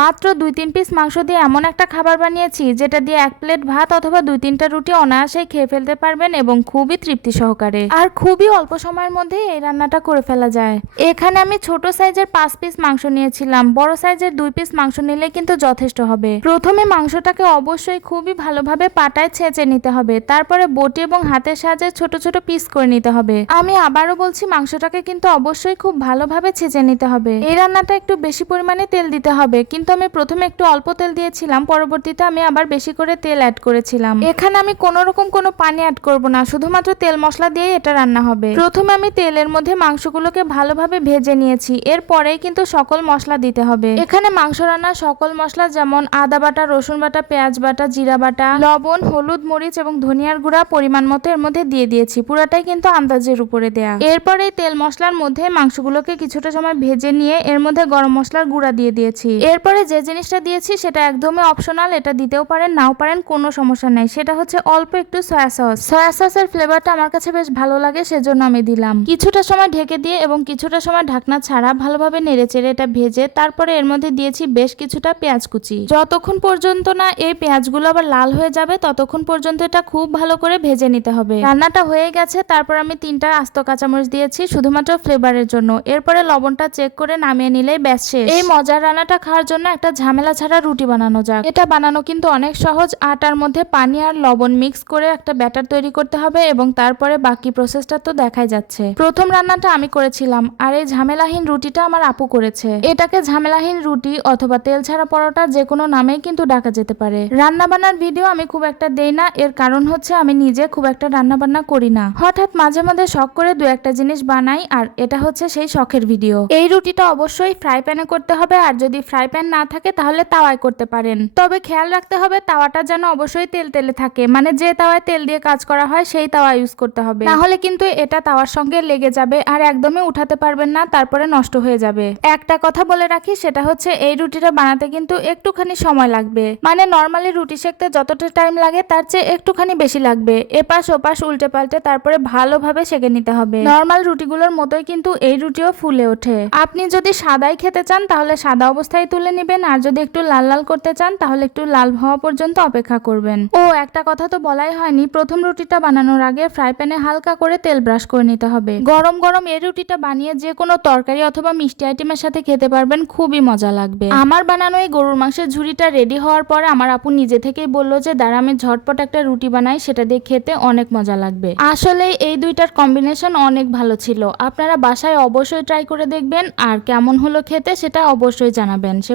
মাত্র দুই তিন পিস মাংস দিয়ে এমন একটা খাবার বানিয়েছি, যেটা দিয়ে এক প্লেট ভাত অথবা দুই তিনটা রুটি অনায়াসেই খেয়ে ফেলতে পারবেন এবং খুবই তৃপ্তি সহকারে। আর খুবই অল্প সময়ের মধ্যে এই রান্নাটা করে ফেলা যায়। এখানে আমি ছোট সাইজের পাঁচ পিস মাংস নিয়েছিলাম, বড় সাইজের দুই পিস মাংস নিলে কিন্তু যথেষ্ট হবে। প্রথমে মাংসটাকে অবশ্যই খুবই ভালোভাবে পাটায় ছেঁচে নিতে হবে, তারপরে বটি এবং হাতের সাহায্যে ছোট ছোট পিস করে নিতে হবে। আমি আবারও বলছি, মাংসটাকে কিন্তু অবশ্যই খুব ভালোভাবে ছেঁচে নিতে হবে। এই রান্নাটা একটু বেশি পরিমাণে তেল দিতে হবে, কিন্তু আমি প্রথমে একটু অল্প তেল দিয়েছিলাম, পরবর্তীতে আমি আবার বেশি করে তেল অ্যাড করেছিলাম। এখানে আমি কোনো রকম কোনো পানি অ্যাড করব না, শুধুমাত্র তেল মশলা দিয়ে এটা রান্না হবে। প্রথমে আমি তেলের মধ্যে মাংসগুলোকে ভালোভাবে ভেজে নিয়েছি, এরপরেই কিন্তু সকল মশলা দিতে হবে। এখানে মাংস রান্নার সকল মশলা যেমন আদা বাটা, রসুন বাটা, পেঁয়াজ বাটা, জিরা বাটা, লবণ, হলুদ, মরিচ এবং ধনিয়ার গুঁড়া পরিমাণ মতো এর মধ্যে দিয়ে দিয়েছি, পুরাটাই কিন্তু আন্দাজের উপরে দেয়া। এরপরে তেল মশলার মধ্যে মাংসগুলোকে কিছুটা সময় ভেজে নিয়ে এর মধ্যে গরম মশলার গুঁড়া দিয়ে দিয়েছি। এরপরে যে জিনিসটা দিয়েছি সেটা একদমই অপশনাল এটা দিতেও পারেন, নাও পারেন, কোনো সমস্যা নাই। সেটা হচ্ছে অল্প একটু সয়া সস সয়া সসের ফ্লেভারটা আমার কাছে বেশ ভালো লাগে, সেজন্য আমি দিলাম। কিছুটা সময় ঢেকে দিয়ে এবং কিছুটা সময় ঢাকনা ছাড়া ভালোভাবে নেড়ে চেড়ে এটা ভেজে তারপরে এর মধ্যে দিয়েছি বেশ কিছুটা পেঁয়াজ কুচি। যতক্ষণ পর্যন্ত না এই পেঁয়াজগুলো আবার লাল হয়ে যাবে, ততক্ষণ পর্যন্ত এটা খুব ভালো করে ভেজে নিতে হবে। রান্নাটা হয়ে গেছে, তারপর আমি তিনটা আস্ত কাঁচামরিচ দিয়েছি, শুধুমাত্র ফ্লেভারের জন্য। এরপরে লবণটা চেক করে নামিয়ে নিলেই ব্যাস শেষ। এই মজার রান্নাটা খাওয়ার জন্য একটা ঝামেলা ছাড়া রুটি বানানো যাক। এটা বানানো কিন্তু অনেক সহজ। আটার মধ্যে পানি আর লবণ মিক্স করে একটা ব্যাটার তৈরি করতে হবে এবং তারপরে বাকি প্রসেসটা তো দেখাই যাচ্ছে। প্রথম রান্নাটা আমি করেছিলাম আর এই ঝামেলাহীন রুটিটা আমার আপু করেছে। এটাকে ঝামেলাহীন রুটি অথবা তেল ছাড়া পরোটা যে কোনো নামেই কিন্তু ডাকা যেতে পারে। রান্না বান্নার ভিডিও আমি খুব একটা দেই না, এর কারণ হচ্ছে আমি নিজে খুব একটা রান্না বান্না করি না। হঠাৎ মাঝে মাঝে শখ করে দু একটা জিনিস বানাই আর এটা হচ্ছে সেই শখের ভিডিও। এই রুটিটা অবশ্যই ফ্রাই প্যানে করতে হবে আর যদি ফ্রাই প্যান না থাকে তাহলে তাওয়ায় করতে পারেন। তবে খেয়াল রাখতে হবে তাওয়াটা যেন অবশ্যই তেল তেলে থাকে। মানে যে তাওয়ায় তেল দিয়ে কাজ করা হয় সেই তাওয়া ইউজ করতে হবে। তাহলে কিন্তু এটা তাওয়ার সঙ্গে লেগে যাবে আর একদমই উঠাতে পারবেন না, তারপরে নষ্ট হয়ে যাবে। একটা কথা বলে রাখি, সেটা হচ্ছে এই রুটিটা বানাতে কিন্তু একটুখানি সময় লাগবে। মানে নর্মালি রুটি সেকতে যতটা টাইম লাগে, তার চেয়ে একটুখানি বেশি লাগবে। এপাশ ওপাশ উল্টে পাল্টে তারপরে ভালোভাবে সেকে নিতে হবে। নর্মাল রুটিগুলোর মতোই কিন্তু এই রুটিও ফুলে ওঠে। আপনি যদি সাদাই খেতে চান, তাহলে সাদা অবস্থায় তুলে নেবেন। আর যদি একটু লাল লাল করতে চান, তাহলে একটু লাল হওয়া পর্যন্ত অপেক্ষা করবেন। ও, একটা কথা তো বলাই হয়নি, প্রথম রুটিটা বানানোর আগে ফ্রাই প্যানে হালকা করে তেল ব্রাশ করে নিতে হবে। গরম গরম এই রুটিটা বানিয়ে যে কোনো তরকারি অথবা মিষ্টি আইটেমের সাথে খেতে পারবেন, খুবই মজা লাগবে। আমার বানানো এই গরুর মাংসের ঝুড়িটা রেডি হওয়ার পরে আমার আপু নিজে থেকেই বলল যে, দাঁড়া, আমি ঝটপট একটা রুটি বানাই, সেটা দিয়ে খেতে অনেক মজা লাগবে। আসলে এই দুইটার কম্বিনেশন অনেক ভালো ছিল। আপনারা বাসায় অবশ্যই ট্রাই করে দেখবেন, আর কেমন হলো খেতে সেটা অবশ্যই জানাবেন। সে